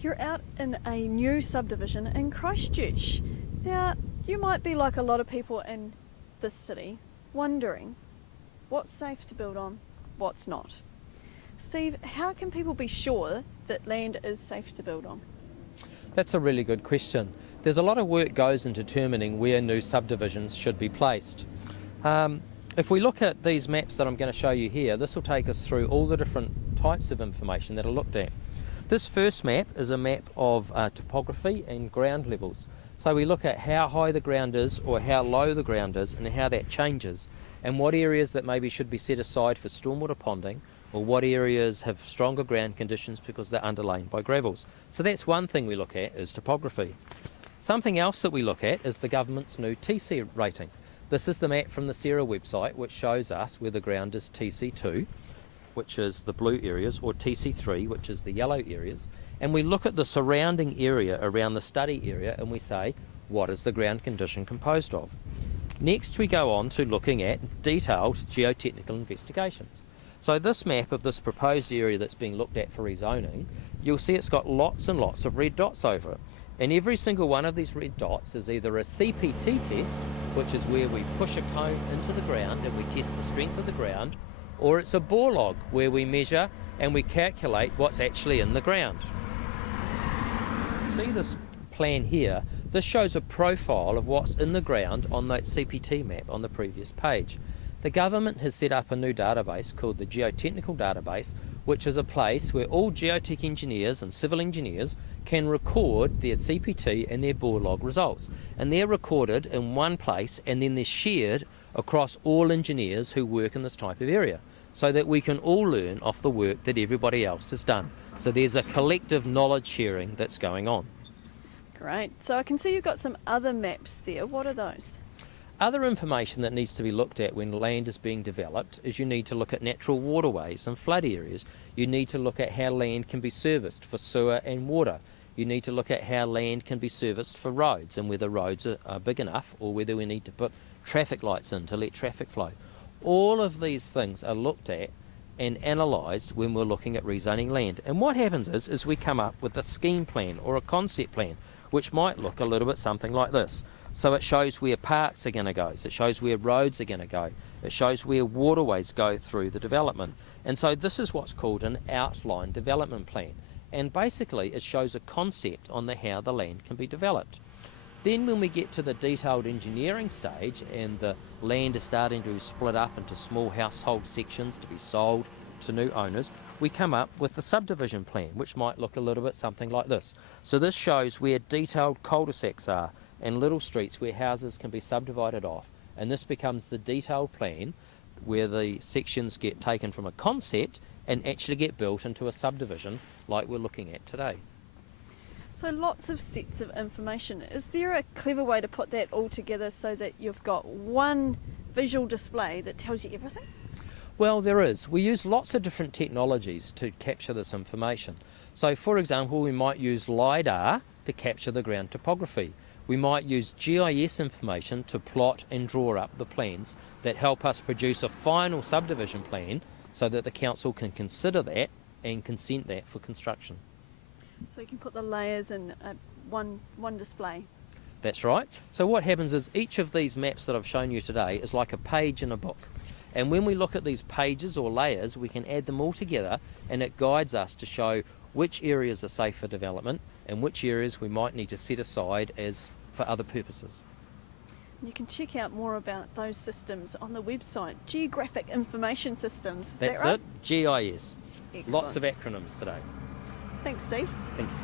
You're out in a new subdivision in Christchurch. Now, you might be like a lot of people in this city, wondering what's safe to build on, what's not. Steve, how can people be sure that land is safe to build on? That's a really good question. There's a lot of work goes in determining where new subdivisions should be placed. If we look at these maps that I'm going to show you here, this will take us through all the different types of information that are looked at. This first map is a map of topography and ground levels. So we look at how high the ground is or how low the ground is and how that changes, and what areas that maybe should be set aside for stormwater ponding, or what areas have stronger ground conditions because they're underlain by gravels. So that's one thing we look at, is topography. Something else that we look at is the government's new TC rating. This is the map from the SERA website, which shows us where the ground is TC2, which is the blue areas, or TC3, which is the yellow areas, and we look at the surrounding area around the study area and we say, what is the ground condition composed of? Next we go on to looking at detailed geotechnical investigations. So this map of this proposed area that's being looked at for rezoning, you'll see it's got lots and lots of red dots over it. And every single one of these red dots is either a CPT test, which is where we push a cone into the ground and we test the strength of the ground, or it's a bore log where we measure and we calculate what's actually in the ground. See this plan here? This shows a profile of what's in the ground on that CPT map on the previous page. The government has set up a new database called the Geotechnical Database, which is a place where all geotech engineers and civil engineers can record their CPT and their bore log results. And they're recorded in one place and then they're shared across all engineers who work in this type of area, so that we can all learn off the work that everybody else has done. So there's a collective knowledge sharing that's going on. Great. So I can see you've got some other maps there. What are those? Other information that needs to be looked at when land is being developed is you need to look at natural waterways and flood areas. You need to look at how land can be serviced for sewer and water. You need to look at how land can be serviced for roads and whether roads are big enough or whether we need to put traffic lights in to let traffic flow. All of these things are looked at and analysed when we're looking at rezoning land. And what happens is we come up with a scheme plan or a concept plan, which might look a little bit something like this. So it shows where parks are going to go, it shows where roads are going to go, it shows where waterways go through the development. And so this is what's called an outline development plan. And basically it shows a concept on how the land can be developed. Then when we get to the detailed engineering stage and the land is starting to split up into small household sections to be sold to new owners, we come up with the subdivision plan, which might look a little bit something like this. So this shows where detailed cul-de-sacs are and little streets where houses can be subdivided off, and this becomes the detailed plan where the sections get taken from a concept and actually get built into a subdivision like we're looking at today. So lots of sets of information. Is there a clever way to put that all together so that you've got one visual display that tells you everything? Well, there is. We use lots of different technologies to capture this information. So for example, we might use LiDAR to capture the ground topography. We might use GIS information to plot and draw up the plans that help us produce a final subdivision plan so that the council can consider that and consent that for construction. So you can put the layers in one display. That's right. So what happens is each of these maps that I've shown you today is like a page in a book. And when we look at these pages or layers, we can add them all together and it guides us to show which areas are safe for development and which areas we might need to set aside as for other purposes. You can check out more about those systems on the website, Geographic Information Systems. Is That's that right? it, GIS. Excellent. Lots of acronyms today. Thanks, Steve. Thank you.